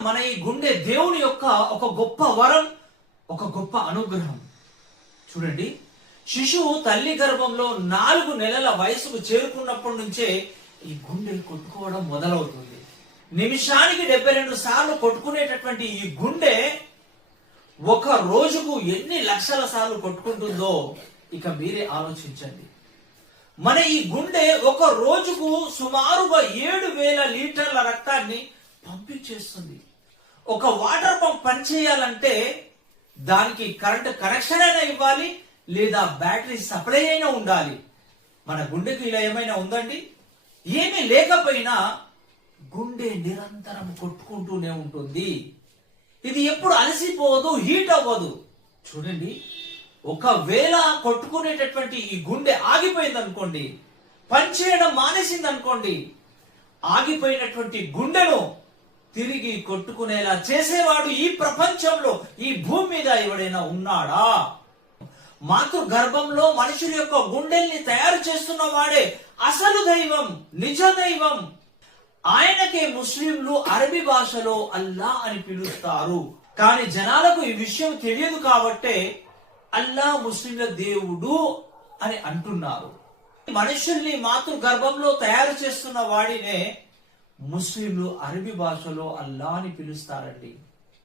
మన ఈ గుండె దేవుని యొక్క ఒక గొప్ప వరం, ఒక గొప్ప అనుగ్రహం. చూడండి, శిశువు తల్లి గర్భంలో 4 నెలల వయసుకు చేరుకున్నప్పటి నుంచే ఈ గుండె కొట్టుకోవడం మొదలవుతుంది. నిమిషానికి 72 సార్లు కొట్టుకునేటటువంటి ఈ గుండె ఒక రోజుకు ఎన్ని లక్షల సార్లు కొట్టుకుంటుందో ఇక మీరే ఆలోచించండి. మన ఈ గుండె ఒక రోజుకు సుమారుగా 7,000 లీటర్ల రక్తాన్ని పంపించేస్తుంది. ఒక వాటర్ పంప్ పనిచేయాలంటే దానికి కరెంట్ కనెక్షన్ అయినా ఇవ్వాలి, లేదా బ్యాటరీ సప్లై అయినా ఉండాలి. మన గుండెకి ఇలా ఏమైనా ఉందండి? ఏమీ లేకపోయినా గుండె నిరంతరం కొట్టుకుంటూనే ఉంటుంది. ఇది ఎప్పుడు అలసిపోదు, హీట్ అవ్వదు. చూడండి, ఒకవేళ కొట్టుకునేటటువంటి ఈ గుండె ఆగిపోయింది అనుకోండి, పనిచేయడం మానేసింది అనుకోండి, ఆగిపోయినటువంటి గుండెను తిరిగి కొట్టుకునేలా చేసేవాడు ఈ ప్రపంచంలో, ఈ భూమి మీద ఎవడైనా ఉన్నాడా? మాతృ గర్భంలో మనుషుల యొక్క గుండెల్ని తయారు చేస్తున్న వాడే అసలు దైవం, నిజ దైవం. ఆయనకే ముస్లింలు అరబీ భాషలో అల్లా అని పిలుస్తారు. కానీ జనాలకు ఈ విషయం తెలియదు కాబట్టే అల్లా ముస్లింల దేవుడు అని అంటున్నారు. మనుషుల్ని మాతృ గర్భంలో తయారు చేస్తున్న వాడినే ముస్లింలు అరబీ భాషలో అల్లా అని పిలుస్తారండి.